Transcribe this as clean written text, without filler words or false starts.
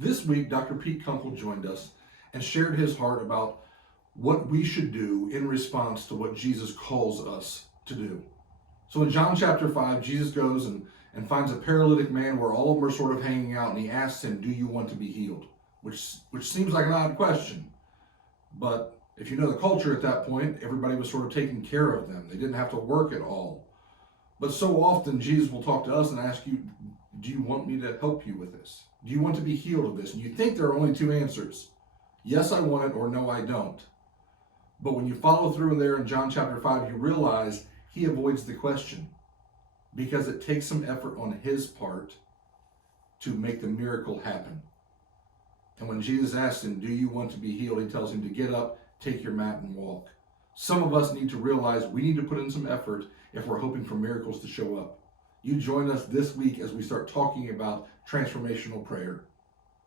This week, Dr. Pete Kunkel joined us and shared his heart about what we should do in response to what Jesus calls us to do. So in John chapter 5, Jesus goes and finds a paralytic man where all of them are sort of hanging out, and he asks him, do you want to be healed? Which seems like an odd question. But if you know the culture at that point, everybody was sort of taking care of them. They didn't have to work at all. But so often Jesus will talk to us and ask you, do you want me to help you with this? Do you want to be healed of this? And you think there are only two answers. Yes, I want it, or no, I don't. But when you follow through in there in John chapter 5, you realize he avoids the question because it takes some effort on his part to make the miracle happen. And when Jesus asks him, do you want to be healed? He tells him to get up, take your mat, and walk. Some of us need to realize we need to put in some effort if we're hoping for miracles to show up. You join us this week as we start talking about transformational prayer.